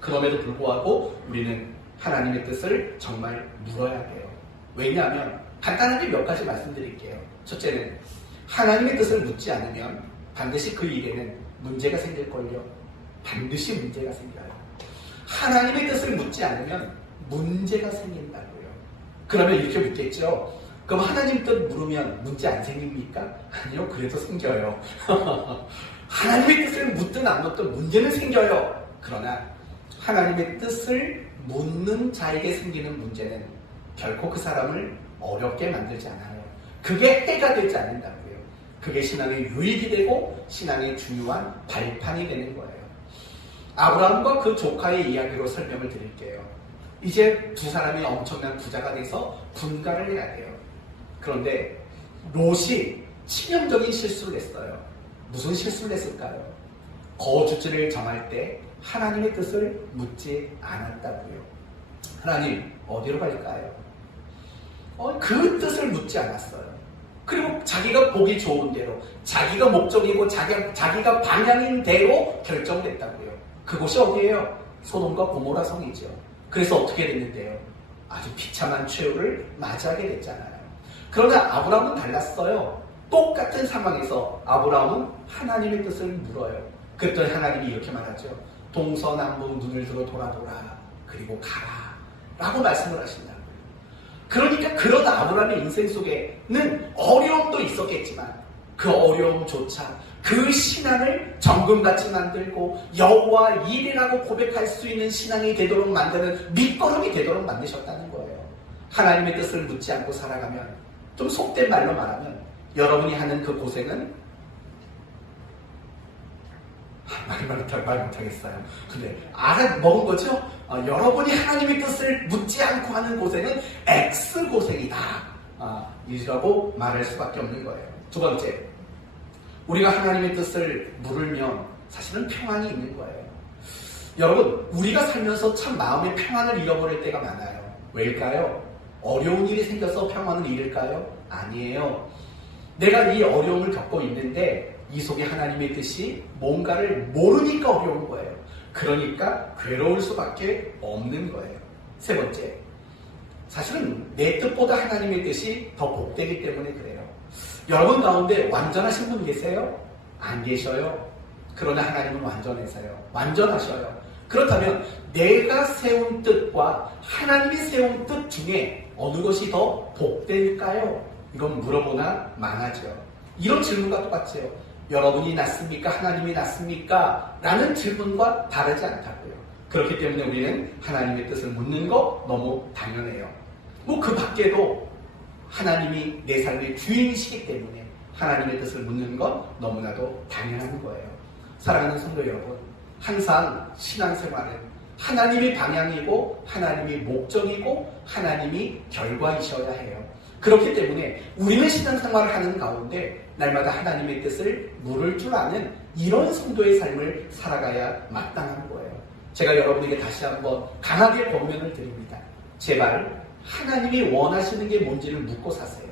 그럼에도 불구하고 우리는 하나님의 뜻을 정말 물어야 돼요. 왜냐하면 간단하게 몇 가지 말씀드릴게요. 첫째는 하나님의 뜻을 묻지 않으면 반드시 그 일에는 문제가 생길걸요. 반드시 문제가 생겨요. 하나님의 뜻을 묻지 않으면 문제가 생긴다고요. 그러면 이렇게 묻겠죠. 그럼 하나님 뜻 물으면 문제 안 생깁니까? 아니요, 그래도 생겨요. 하나님의 뜻을 묻든 안 묻든 문제는 생겨요. 그러나 하나님의 뜻을 묻는 자에게 생기는 문제는 결코 그 사람을 어렵게 만들지 않아요. 그게 해가 되지 않는다고요. 그게 신앙의 유익이 되고 신앙의 중요한 발판이 되는 거예요. 아브라함과 그 조카의 이야기로 설명을 드릴게요. 이제 두 사람이 엄청난 부자가 돼서 분가를 해야 돼요. 그런데 롯이 치명적인 실수를 했어요. 무슨 실수를 했을까요? 거주지를 정할 때 하나님의 뜻을 묻지 않았다고요. 하나님, 어디로 갈까요? 그 뜻을 묻지 않았어요. 그리고 자기가 보기 좋은 대로, 자기가 목적이고 자기가 방향인 대로 결정됐다고요. 그곳이 어디예요? 소돔과 고모라 성이죠. 그래서 어떻게 됐는데요? 아주 비참한 최후를 맞이하게 됐잖아요. 그러나 아브라함은 달랐어요. 똑같은 상황에서 아브라함은 하나님의 뜻을 물어요. 그랬더니 하나님이 이렇게 말하죠. 동서남북 눈을 들어 돌아보라. 그리고 가라. 라고 말씀을 하신다고요. 그러니까 그런 아브라함의 인생 속에는 어려움도 있었겠지만 그 어려움조차 그 신앙을 정금같이 만들고 여호와 일이라고 고백할 수 있는 신앙이 되도록 만드는 밑거름이 되도록 만드셨다는 거예요. 하나님의 뜻을 묻지 않고 살아가면, 좀 속된 말로 말하면 여러분이 하는 그 고생은 말 못하겠어요. 근데 알아먹은 거죠? 여러분이 하나님의 뜻을 묻지 않고 하는 고생은 X고생이다. 이라고 말할 수밖에 없는 거예요. 두 번째, 우리가 하나님의 뜻을 물으면 사실은 평안이 있는 거예요. 여러분, 우리가 살면서 참 마음의 평안을 잃어버릴 때가 많아요. 왜일까요? 어려운 일이 생겨서 평안을 잃을까요? 아니에요. 내가 이 어려움을 겪고 있는데 이 속에 하나님의 뜻이 뭔가를 모르니까 어려운 거예요. 그러니까 괴로울 수밖에 없는 거예요. 세 번째, 사실은 내 뜻보다 하나님의 뜻이 더 복되기 때문에 그래요. 여러분 가운데 완전하신 분 계세요? 안 계셔요. 그러나 하나님은 완전하셔요. 그렇다면 내가 세운 뜻과 하나님이 세운 뜻 중에 어느 것이 더 복될까요? 이건 물어보나 망하죠. 이런 질문과 똑같죠. 여러분이 낫습니까? 하나님이 낫습니까? 라는 질문과 다르지 않다고요. 그렇기 때문에 우리는 하나님의 뜻을 묻는 거 너무 당연해요. 뭐 그 밖에도 하나님이 내 삶의 주인이시기 때문에 하나님의 뜻을 묻는 건 너무나도 당연한 거예요. 사랑하는 성도 여러분, 항상 신앙생활은 하나님이 방향이고 하나님이 목적이고 하나님이 결과이셔야 해요. 그렇기 때문에 우리는 신앙생활을 하는 가운데 날마다 하나님의 뜻을 물을 줄 아는 이런 성도의 삶을 살아가야 마땅한 거예요. 제가 여러분에게 다시 한번 강하게 권면을 드립니다. 제발 하나님이 원하시는 게 뭔지를 묻고 사세요.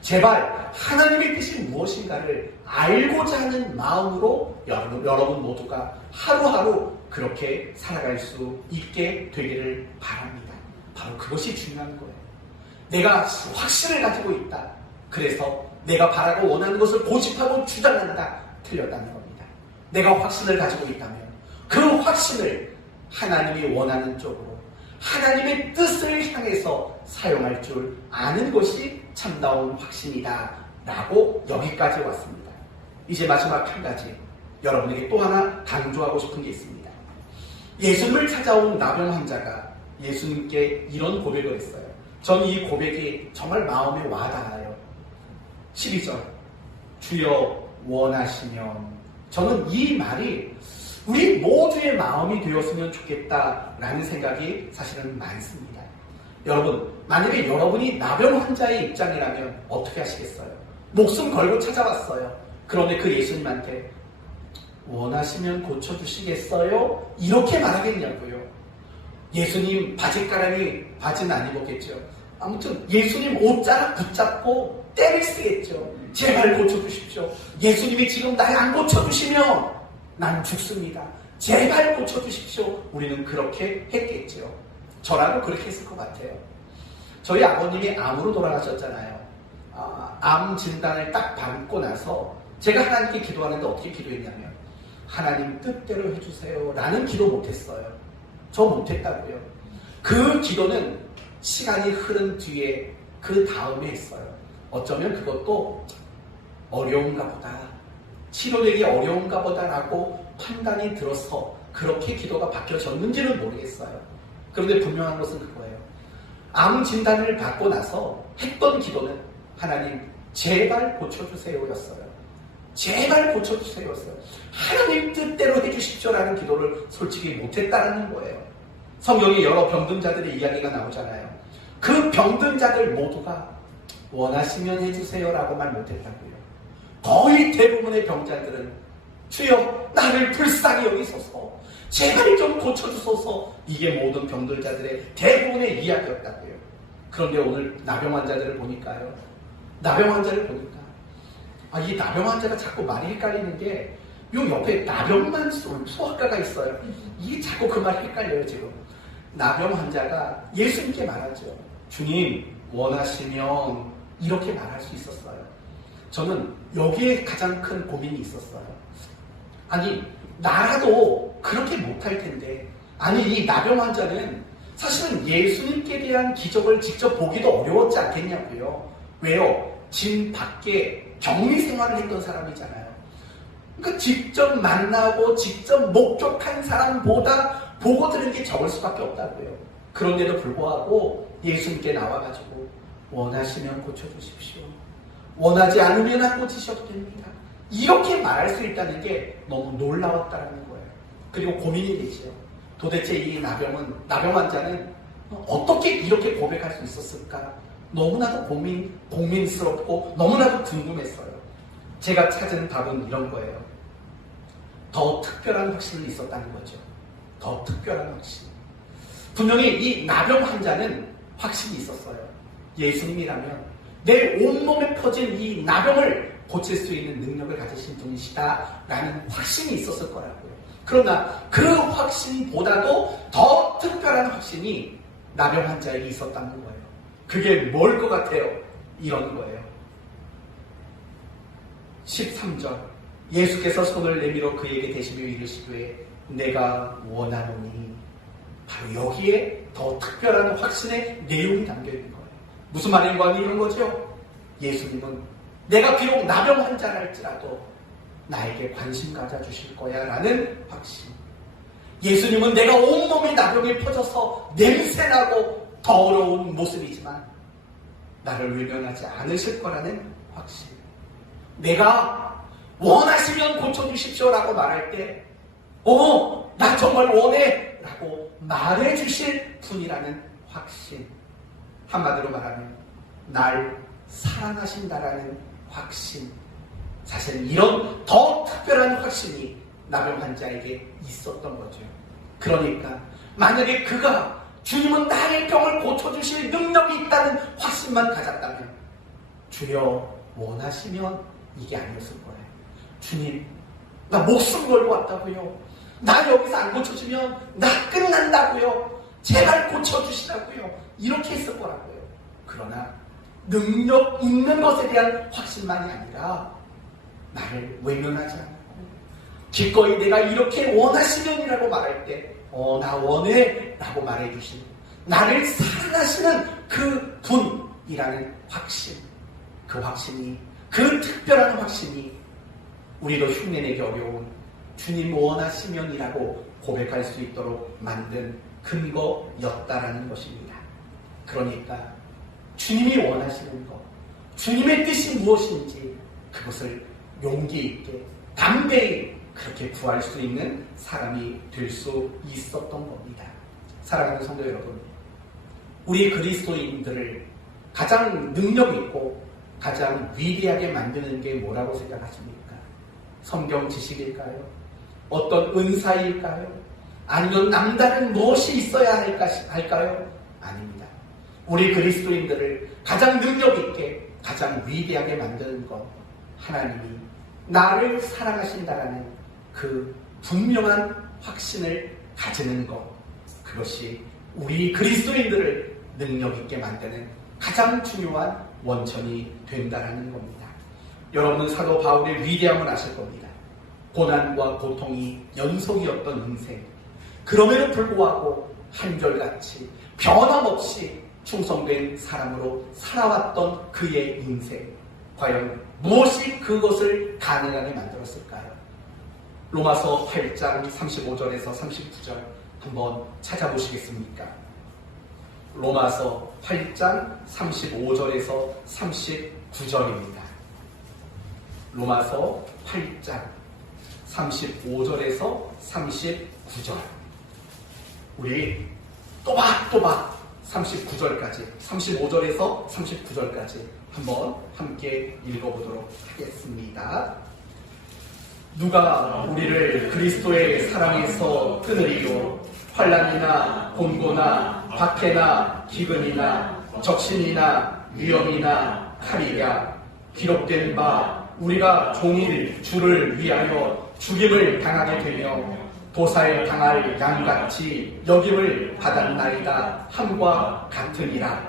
제발 하나님의 뜻이 무엇인가를 알고자 하는 마음으로 여러분 모두가 하루하루 그렇게 살아갈 수 있게 되기를 바랍니다. 바로 그것이 중요한 거예요. 내가 확신을 가지고 있다. 그래서 내가 바라고 원하는 것을 고집하고 주장한다. 틀렸다는 겁니다. 내가 확신을 가지고 있다면 그 확신을 하나님이 원하는 쪽으로 하나님의 뜻을 향해서 사용할 줄 아는 것이 참다운 확신이다 라고 여기까지 왔습니다. 이제 마지막 한 가지 여러분에게 또 하나 강조하고 싶은 게 있습니다. 예수님을 찾아온 나병 환자가 예수님께 이런 고백을 했어요. 저는 이 고백이 정말 마음에 와닿아요. 12절 주여 원하시면, 저는 이 말이 우리 모두의 마음이 되었으면 좋겠다라는 생각이 사실은 많습니다. 여러분, 만약에 여러분이 나병 환자의 입장이라면 어떻게 하시겠어요? 목숨 걸고 찾아왔어요. 그런데 그 예수님한테 원하시면 고쳐주시겠어요? 이렇게 말하겠냐고요. 예수님 바지는 안 입었겠죠. 아무튼 예수님 옷자락 붙잡고 때를 쓰겠죠. 제발 고쳐주십시오. 예수님이 지금 날 안 고쳐주시면 난 죽습니다. 제발 고쳐주십시오. 우리는 그렇게 했겠죠. 저라도 그렇게 했을 것 같아요. 저희 아버님이 암으로 돌아가셨잖아요. 암 진단을 딱 받고 나서 제가 하나님께 기도하는데 어떻게 기도했냐면 하나님 뜻대로 해주세요 라는 기도 못했어요. 저 못했다고요. 그 기도는 시간이 흐른 뒤에 그 다음에 했어요. 어쩌면 그것도 어려운가 보다, 치료되기 어려운가 보다라고 판단이 들어서 그렇게 기도가 바뀌어졌는지는 모르겠어요. 그런데 분명한 것은 그거예요. 암 진단을 받고 나서 했던 기도는 하나님 제발 고쳐주세요였어요. 제발 고쳐주세요였어요. 하나님 뜻대로 해주십시오라는 기도를 솔직히 못했다는 거예요. 성경에 여러 병든 자들의 이야기가 나오잖아요. 그 병든 자들 모두가 원하시면 해주세요라고 말 못했다고요. 거의 대부분의 병자들은 주여 나를 불쌍히 여기소서, 제발 좀 고쳐주소서, 이게 모든 병들 자들의 대부분의 이야기였다고요. 그런데 오늘 나병 환자들을 보니까요. 나병 환자를 보니까 이 나병 환자가 자꾸 말이 헷갈리는 게 요 옆에 나병만 소아과가 있어요. 이게 자꾸 그 말이 헷갈려요 지금. 나병 환자가 예수님께 말하죠. 주님 원하시면, 이렇게 말할 수 있었어요. 저는 여기에 가장 큰 고민이 있었어요. 아니 나라도 그렇게 못할 텐데, 아니 이 나병 환자는 사실은 예수님께 대한 기적을 직접 보기도 어려웠지 않겠냐고요. 왜요? 진 밖에 격리 생활을 했던 사람이잖아요. 그러니까 직접 만나고 직접 목격한 사람보다 보고 들은 게 적을 수밖에 없다고요. 그런데도 불구하고 예수님께 나와가지고 원하시면 고쳐주십시오, 원하지 않으면 안 고치셔도 됩니다, 이렇게 말할 수 있다는 게 너무 놀라웠다는 거예요. 그리고 고민이 되죠. 도대체 이 나병 환자는 어떻게 이렇게 고백할 수 있었을까? 너무나도 고민스럽고 너무나도 궁금했어요. 제가 찾은 답은 이런 거예요. 더 특별한 확신이 있었다는 거죠. 더 특별한 확신. 분명히 이 나병 환자는 확신이 있었어요. 예수님이라면 내 온몸에 퍼진 이 나병을 고칠 수 있는 능력을 가지신 분이시다라는 확신이 있었을 거라고요. 그러나 그 확신보다도 더 특별한 확신이 나병 환자에게 있었다는 거예요. 그게 뭘 것 같아요? 이런 거예요. 13절 예수께서 손을 내밀어 그에게 대시며 이르시되 내가 원하노니. 바로 여기에 더 특별한 확신의 내용이 담겨있는 거예요. 무슨 말인가 이런 거죠? 예수님은 내가 비록 나병 환자랄지라도 나에게 관심 가져주실 거야 라는 확신. 예수님은 내가 온몸이 나병이 퍼져서 냄새나고 더 어려운 모습이지만 나를 외면하지 않으실 거라는 확신. 내가 원하시면 고쳐주십시오라고 말할 때 나 정말 원해 라고 말해주실 분이라는 확신. 한마디로 말하면 날 사랑하신다라는 확신. 사실 이런 더 특별한 확신이 나병 환자에게 있었던 거죠. 그러니까 만약에 그가 주님은 나의 병을 고쳐주실 능력이 있다는 확신만 가졌다면 주여 원하시면 이게 아니었을 거예요. 주님, 나 목숨 걸고 왔다고요. 나 여기서 안 고쳐주면 나 끝난다고요. 제발 고쳐주시라고요. 이렇게 했을 거라고요. 그러나 능력 있는 것에 대한 확신만이 아니라 나를 외면하지 않고 기꺼이 내가 이렇게 원하시면이라고 말할 때 나 원해 라고 말해주신 나를 사랑하시는 그 분이라는 확신. 그 확신이, 그 특별한 확신이 우리도 흉내내기 어려운 주님 원하시면이라고 고백할 수 있도록 만든 근거였다라는 것입니다. 그러니까 주님이 원하시는 것, 주님의 뜻이 무엇인지 그것을 용기 있게 담대히 그렇게 구할 수 있는 사람이 될 수 있었던 겁니다. 사랑하는 성도 여러분, 우리 그리스도인들을 가장 능력 있고 가장 위대하게 만드는 게 뭐라고 생각하십니까? 성경 지식일까요? 어떤 은사일까요? 아니면 남다른 무엇이 있어야 할까요? 아닙니다. 우리 그리스도인들을 가장 능력 있게 가장 위대하게 만드는 것, 하나님이 나를 사랑하신다라는 그 분명한 확신을 가지는 것, 그것이 우리 그리스도인들을 능력 있게 만드는 가장 중요한 원천이 된다라는 겁니다. 여러분은 사도 바울의 위대함을 아실 겁니다. 고난과 고통이 연속이었던 인생, 그럼에도 불구하고 한결같이 변함없이 충성된 사람으로 살아왔던 그의 인생, 과연 무엇이 그것을 가능하게 만들었을까요? 로마서 8장 35절에서 39절 한번 찾아보시겠습니까? 로마서 8장 35절에서 39절입니다. 로마서 8장 35절에서 39절. 우리 또박또박 39절까지, 35절에서 39절까지 한번 함께 읽어보도록 하겠습니다. 누가 우리를 그리스도의 사랑에서 끊으리요? 환난이나 곤고나 박해나 기근이나 적신이나 위험이나 칼이랴. 기록된 바 우리가 종일 주를 위하여 죽임을 당하게 되며 도살 당할 양같이 여김을 받았나이다 함과 같으니라.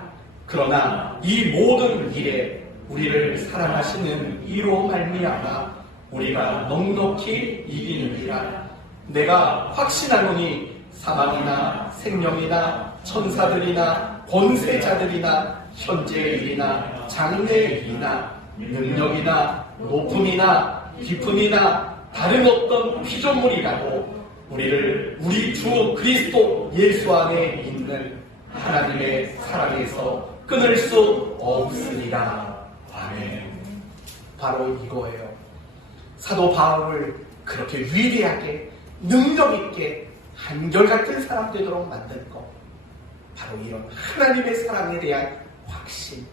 그러나 이 모든 일에 우리를 사랑하시는 이로 말미암아 우리가 넉넉히 이기느니라. 내가 확신하노니 사망이나 생명이나 천사들이나 권세자들이나 현재의 일이나 장래의 일이나 능력이나 높음이나 깊음이나 다른 어떤 피조물이라도 우리를 우리 주 그리스도 예수 안에 있는 하나님의 사랑에서 끊을 수 없으리라. 아멘. 바로 이거예요. 사도 바울을 그렇게 위대하게 능력 있게 한결같은 사람 되도록 만든 것, 바로 이런 하나님의 사랑에 대한 확신,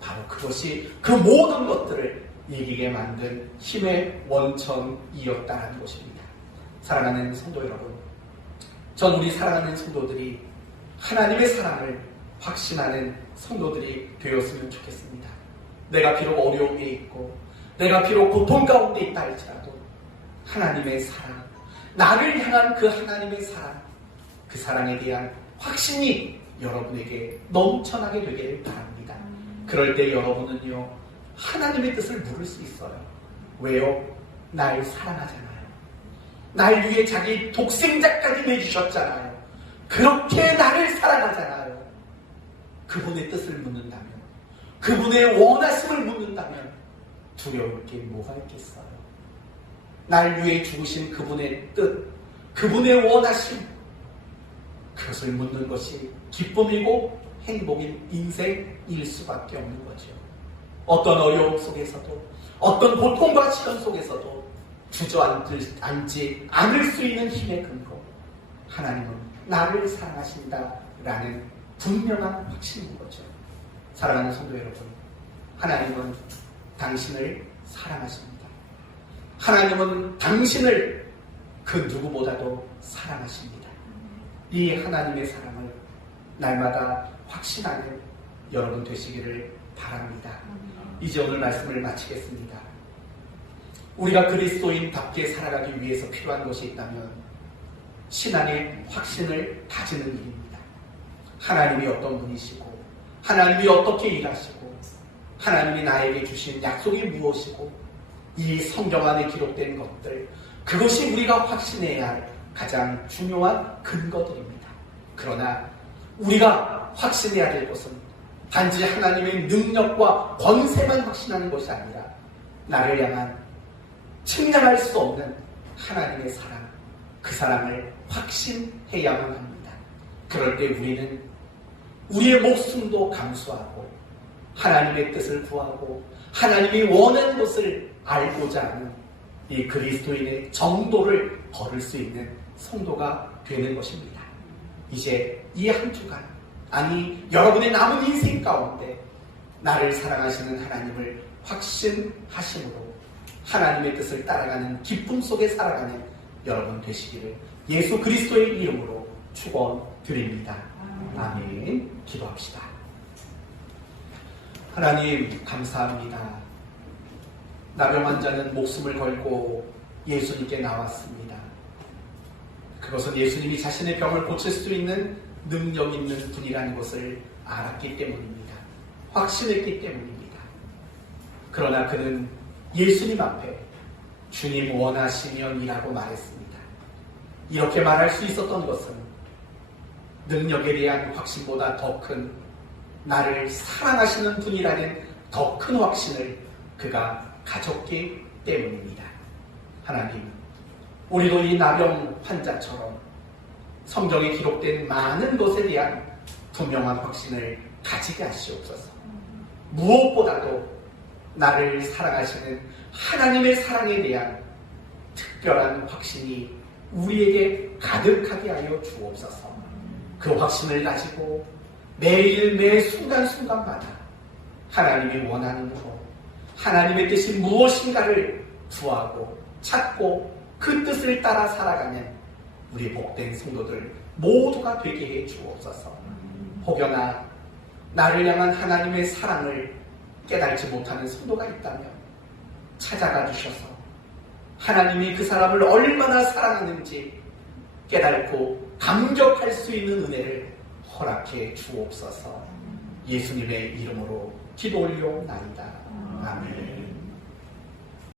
바로 그것이 그 모든 것들을 이기게 만든 힘의 원천이었다는 것입니다. 사랑하는 성도 여러분, 전 우리 사랑하는 성도들이 하나님의 사랑을 확신하는 성도들이 되었으면 좋겠습니다. 내가 비록 어려움에 있고 내가 비록 고통 가운데 있다 할지라도 하나님의 사랑, 나를 향한 그 하나님의 사랑, 그 사랑에 대한 확신이 여러분에게 넘쳐나게 되기를 바랍니다. 그럴 때 여러분은요, 하나님의 뜻을 물을 수 있어요. 왜요? 날 사랑하잖아요. 날 위해 자기 독생자까지 내주셨잖아요. 그렇게 나를 사랑하잖아요. 그분의 뜻을 묻는다면, 그분의 원하심을 묻는다면 두려울 게 뭐가 있겠어요? 날 위해 죽으신 그분의 뜻, 그분의 원하심, 그것을 묻는 것이 기쁨이고 행복인 인생일 수밖에 없는 거죠. 어떤 어려움 속에서도, 어떤 고통과 시련 속에서도 주저앉지 않을 수 있는 힘의 근거, 하나님은 나를 사랑하신다라는 분명한 확신인 거죠. 사랑하는 성도 여러분, 하나님은 당신을 사랑하십니다. 하나님은 당신을 그 누구보다도 사랑하십니다. 이 하나님의 사랑을 날마다 확신하는 여러분 되시기를 바랍니다. 이제 오늘 말씀을 마치겠습니다. 우리가 그리스도인답게 살아가기 위해서 필요한 것이 있다면 신앙의 확신을 가지는 일입니다. 하나님이 어떤 분이시고, 하나님이 어떻게 일하시고, 하나님이 나에게 주신 약속이 무엇이고, 이 성경 안에 기록된 것들, 그것이 우리가 확신해야 할 가장 중요한 근거들입니다. 그러나 우리가 확신해야 될 것은 단지 하나님의 능력과 권세만 확신하는 것이 아니라 나를 향한 측량할 수 없는 하나님의 사랑, 그 사랑을 확신해야만 합니다. 그럴 때 우리는 우리의 목숨도 감수하고 하나님의 뜻을 구하고 하나님이 원하는 것을 알고자 하는 이 그리스도인의 정도를 걸을 수 있는 성도가 되는 것입니다. 이제 이 한 주간, 아니 여러분의 남은 인생 가운데 나를 사랑하시는 하나님을 확신하심으로 하나님의 뜻을 따라가는 기쁨 속에 살아가는 여러분 되시기를 예수 그리스도의 이름으로 축원드립니다. 아멘. 기도합시다. 하나님 감사합니다. 나병 환자는 목숨을 걸고 예수님께 나왔습니다. 그것은 예수님이 자신의 병을 고칠 수 있는 능력 있는 분이라는 것을 알았기 때문입니다. 확신했기 때문입니다. 그러나 그는 예수님 앞에 주님 원하시면이라고 말했습니다. 이렇게 말할 수 있었던 것은 능력에 대한 확신보다 더 큰 나를 사랑하시는 분이라는 더 큰 확신을 그가 가졌기 때문입니다. 하나님, 우리도 이 나병 환자처럼 성경에 기록된 많은 것에 대한 분명한 확신을 가지게 하시옵소서. 무엇보다도 나를 사랑하시는 하나님의 사랑에 대한 특별한 확신이 우리에게 가득하게 하여 주옵소서. 그 확신을 가지고 매일 매 순간순간마다 하나님이 원하는 것, 하나님의 뜻이 무엇인가를 구하고 찾고 그 뜻을 따라 살아가는 우리 복된 성도들 모두가 되게 해 주옵소서. 혹여나 나를 향한 하나님의 사랑을 깨달지 못하는 성도가 있다면 찾아가 주셔서 하나님이 그 사람을 얼마나 사랑하는지 깨닫고 감격할 수 있는 은혜를 허락해 주옵소서. 예수님의 이름으로 기도 올려옵나이다. 아멘.